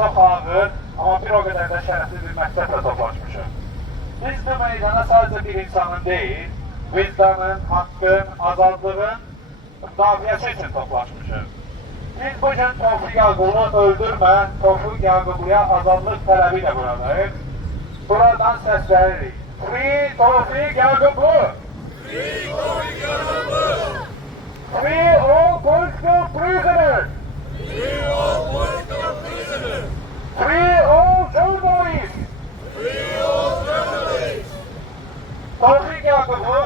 Çox ağır, amma bir o qədər də şərəfli bir məqsədlə toplaşmışıq. Biz bu meydana sadəcə bir insanın deyil, vicdanın, haqqın, azadlığın müdafiəsi üçün toplaşmışıq. Biz bugün Tofiq Yaqublu öldürmə, Tofiq Yaqubluya azadlıq tələbi ilə buradayıq. Buradan səslənirik. Free Tofiq Yaqublu! Free Tofiq Yaqublu! Free all political prisoners! Free all political prisoners! Free all journalists! Free all journalists! Tofiq Yaqublu,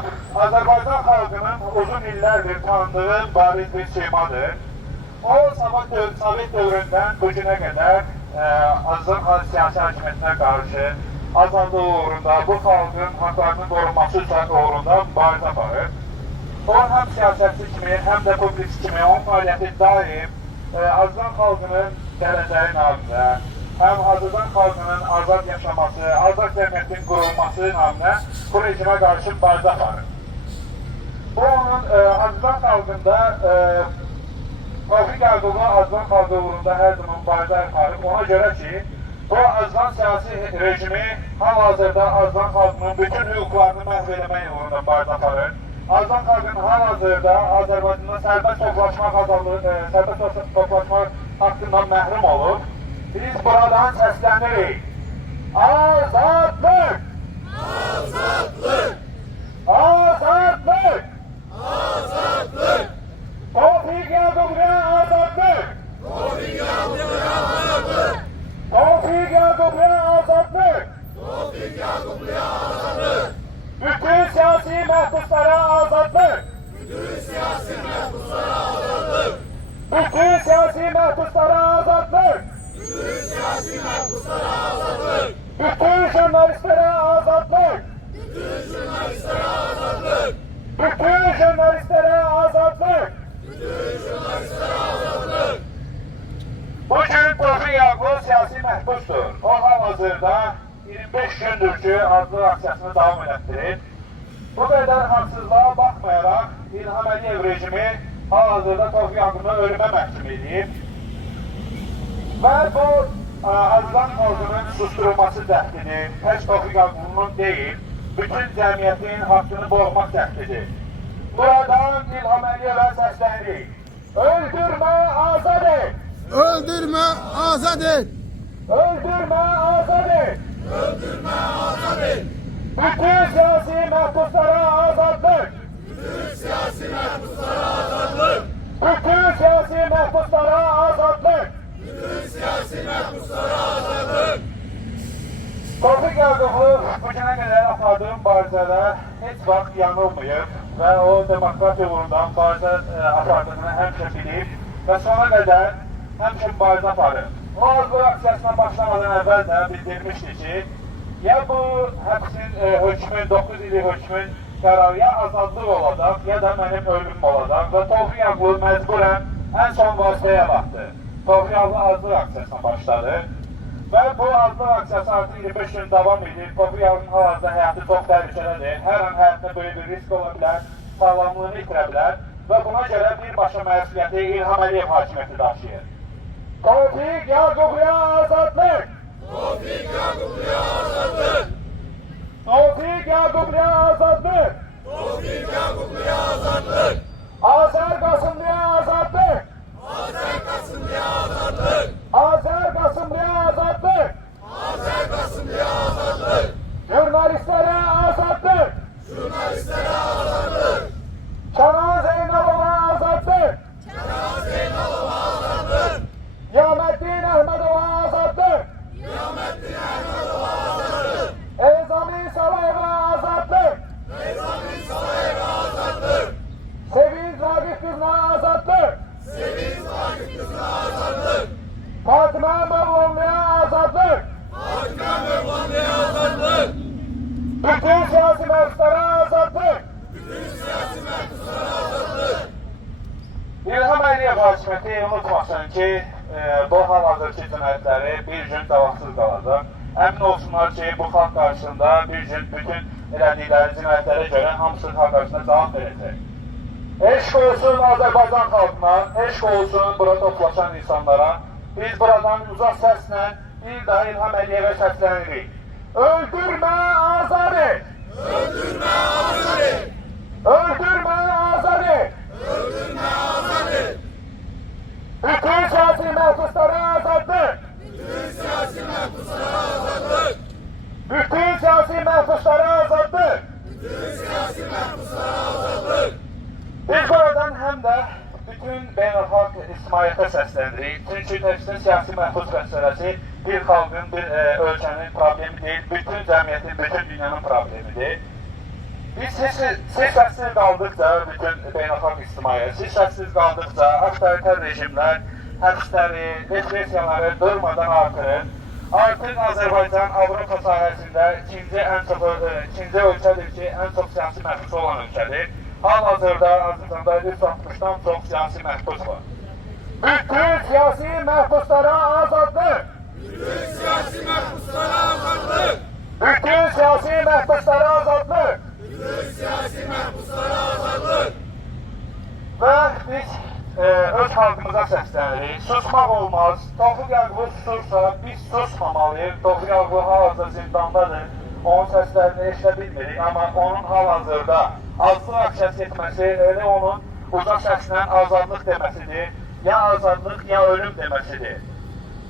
Azərbaycan xalqının uzun illərdir tanıdığı bariz bir simadır. O, Sovet dövründən bu günə qədər Azərbaycan siyasi hakimiyyətinə qarşı azadlığı uğrunda, bu xalqın haqlarının qorunması uğrunda mübarizə aparır. O, həm siyasətçi kimi, həm də publik kimi, onun fəaliyyəti daim Azərbaycan xalqının gələcəyi namına, həm Azərbaycan xalqının azad yaşaması, azad cəmiyyətin qurulması namına bu rejimə qarşı mübarizə aparır. Bu, onun Azərbaycan xalqında Tofiq Yaqublu Azərbaycan xalqı uğrunda hər zaman mübarizə aparır. Ona görə ki, bu Azərbaycan siyasi rejimi hal-hazırda Azərbaycan xalqının bütün hüquqlarını məhv eləmək uğrunda mübarizə aparır. Azərbaycan xalqının hal-hazırda Azərbaycanda sərbəst toplaşmaq haqqından məhrum olur. Biz buradan səslənirik. Azadlıq! Azadlıq! Azadlıq! Azadlıq! Tofiq Yaqubluya azadlıq! Tofiq Yaqubluya azadlıq! Tofiq Yaqubluya azadlıq! Tofiq Yaqubluya azadlıq! Bütün siyasi məhbuslara azadlıq! Bütün siyasi məhbuslara azadlıq! Bütün siyasi məhbuslara azadlıq! Bütün siyasi məhbuslara azadlıq! Bütün jurnalistlərə azadlıq! Bütün jurnalistlərə azadlıq! Bütün jurnalistlərə azadlıq! Bütün jurnalistlərə azadlıq! Bugün Tofiq Yaqublu siyasi məhbusdur. O hal-hazırda 25 gündür ki, azadlıq aksiyasını davam elətdirir. Bu qədər haksızlığa baxmayaraq İlham Əliyev rejimi hal-hazırda Tofiq Yaqublu ölümə məhkum edib. Və bu Azərbaycan xalqının susturulması cəhdidir. Heç Tofiq Yaqublu'nun deyil, bütün cəmiyyətin haqqını boğmaq cəhdidir. Buradan İlham Əliyevə səslənirik. Öldürmə, azad et! Öldürme, azad et! Öldürmə, azad et! Öldürmə, azad et! Bütün siyasi məhbuslara azadlıq! Bütün siyasi məhbuslara azadlıq! Bütün siyasi məhbuslara azadlıq! Bütün siyasi məhbuslara azadlıq! Tofiq Yaqublu bu günə qədər apardığı mübarizədə heç vaxt yanılmayıb və o demokratiya uğrunda mübarizə apardığını həmişə bilib və sona qədər həmişə mübarizə aparır. O azlıq aksiyasına başlamadan əvvəl də bildirmişdi ki, ya bu həbsin hökmün, 9 illik hökmün qərarı ya azadlıq olacaq, ya da mənim ölümüm olacaq və Tofiq Yaqublu məcburən ən son vasitəyə baxdı. Tofiq Yaqublu azlıq aksiyasına başladı və bu azlıq aksiyası artıq 25 gün davam edir. Tofiq Yaqublu'nun hal-hazırda həyatı çox təhlükəlidir. Hər an həyatında böyük bir risk ola bilər, sağlamlığını itirə bilər və buna görə birbaşa məsuliyyəti İlham Əliyev hakimiyyəti daşıyır. Tofiq Yaqubluya azadlıq! Tofiq Yaqubluya azadlıq! Tofiq Yaqubluya azadlıq! Tofiq Yaqubluya azadlıq! Azər Qasımlıya azadlıq! Azər Qasımlıya azadlıq! Azər Qasımlıya azadlıq! Azər Qasımlıya azadlıq! Jurnalistlərə azadlıq! Jurnalistlərə azadlıq! Kənan Zeynalova azadlıq! Kənan Zeynalova azadlıq! Niyaməddin Əhmədova azadlıq! Niyaməddin Əhmədova azadlıq! Elzamin Salayeva azadlıq! Elzamin Salayeva azadlıq! Sevinç Ragif qızına azadlıq! Sevinç Ragif qızına azadlıq! Fatıma Mevlamlıya azadlıq! Fatıma Mevlamlıya azadlıq! Bütün siyasi məhbuslara azadlıq! Bütün siyasi məhbuslara azadlıq! İlham Əliyev hakimiyyəti unutmasın ki, bu hal-hazırki cinayətləri bir gün davamsız qalacaq. Əmin olsunlar ki, bu xalq qarşısında bir gün bütün elədikləri cinayətlərə görə hamısı xalq qarşısında cavab verəcək. Eşq olsun Azərbaycan xalqına, eşq olsun burada toplaşan insanlara. biz buradan uzaq səslə bir daha İlham Əliyevə səslənirik. Öldürmə, azad et! Öldürme azad et! Öldürmə, azad et! Öldürme azad et! Bütün siyasi məhbuslara azadlıq! Bütün siyasi mahpuslara azadlık! Bütün siyasi məhbuslara azadlıq! Bütün siyasi mahpuslara azadlık! Biz buradan həm də bütün beynəlxalq ictimaiyyətə səslənirik. Çünki təkcə siyasi məhbus məsələsi bir xalqın, bir ölkənin problemi deyil, bütün cəmiyyətin, bütün dünyanın problemidir. Biz səssiz qaldıqca, bütün beynəlxalq ictimaiyyət, səssiz qaldıqca avtoritar rejimlər həbsləri, repressiyaları durmadan artırır. Artıq Azərbaycan Avropa sahəsində ikinci ölkədir ki, ən çox siyasi məhbus olan ölkədir. Hal-hazırda Azərbaycanda 160-dan çox siyasi məhbus var. Bütün siyasi məhbuslara azadlıq! Bütün siyasi mahpuslara azadlık! Bütün siyasi məhbuslara azadlıq! Bütün siyasi mahpuslara azadlık! Və biz öz xalqımıza səslənirik. Susmaq olmaz. Tofiq Yaqubov susursa, biz susmamalıyıq. Tofiq Yaqubov hal-hazırda zindandadır. Onun səslərini eşidə bilmirik. Amma onun hal-hazırda azlıq aksiyası etməsi elə onun uzaq səslə azadlıq deməsidir. Ya azadlıq, ya ölüm deməsidir.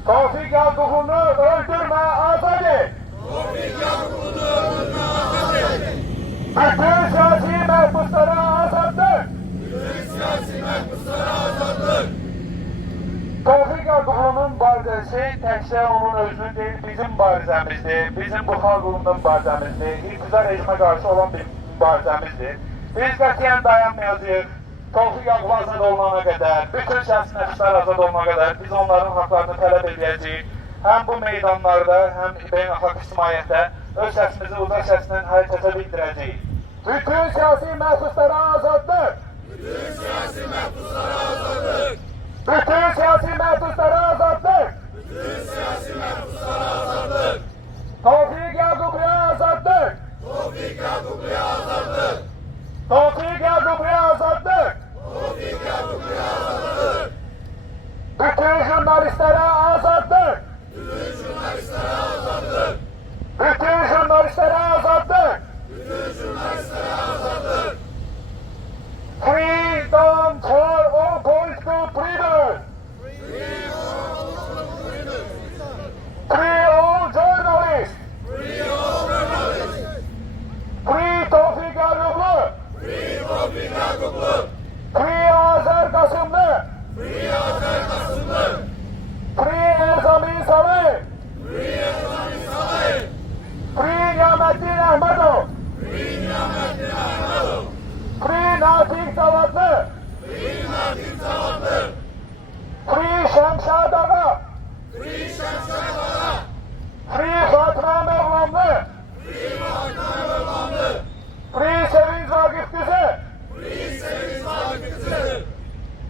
Tofiq Yaqubovunu öldürmə, azad et! Tofiq Yaqubovunu öldürme azad et! Bütün siyasi məhbuslara azadlıq! Bütün siyasi mahpuslara azadlık! Tofiq Yaqubovun mübarizəsi təkcə onun özünün deyil, bizim mübarizəmizdir. Bizim bu xalqımızın mübarizəmizdir. İqtidar rejimə qarşı olan bir mübarizəmizdir. Biz qətiyyən dayanmayacağıq. Tofiq Yaqubov azad olunana qədər, bütün siyasi məhbuslar azad olunana qədər biz onların haqlarını tələb edəcəyik. Həm bu meydanlarda, həm beynəlxalq ictimaiyyətdə öz səsimizi uzaq səslə hərəkətə bildirəcəyik. Bütün siyasi məhbuslara azadlıq! Bütün siyasi mahpuslara azadlık! Bütün siyasi məhbuslara azadlıq! Bütün siyasi mahpuslara azadlık! Tofiq Yaqubova azadlıq! Tofiq Yaqublu'ya azadlık! Tofiq Yaqubova azadlıq! Tofiq Yaqublu'ya azadlık! Bütün jurnalistlərə azadlıq! Bütün jurnalistlere azadlık! Bütün jurnalistlərə azadlıq! Bütün jurnalistlere azadlık! Freedom for all political prisoners! Free all journalists! Free all journalists! Free Tofiq Yaqublu! Free Tofiq Yaqublu! Free Azər Qasımlı! Free Azər Qasımlı! Free Elzami Salih! Free Elzami Salih! Free Niyaməddin Əhmədov! Free Niyaməddin Əhmədov! Free Natiq Savadlı! Free Natiq Savadlı! Free Şəmşad Ağa! Free Şəmşad Ağa! Free Fatma Mevlamlı! Free Fatma Mevlamlı! Free Sevinç Vaqif Qızı! Free Sevinç Vaqif Qızı!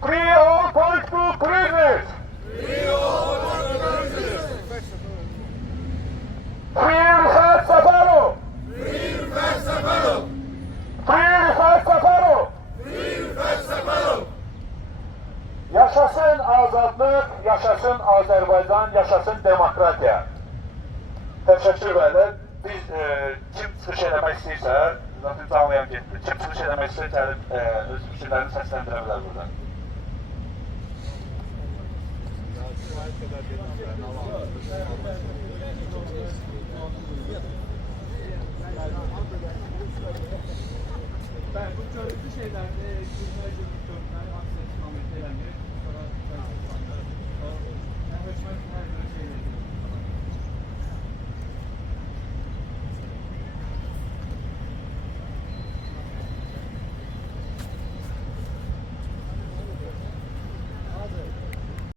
Free all political prisoners! Free all political prisoners! Free Rüfət Səfərov! Free Rüfət Səfərov! Free Rüfət Səfərov! Free Rüfət Səfərov! Yaşasın azadlıq, yaşasın Azərbaycan, yaşasın demokratiya. Təşəkkür edirəm. Biz kim çıxış eləmək istəyirsə, zaten canlıyan getdi. Kim çıxış eləmək istəyirsə, gəlib öz fikirlərini səsləndirə bilər buradan. Ben bu görüntü şeylerde, günlerce bir görüntüler, aksiyon istikameti eləmir. Sonra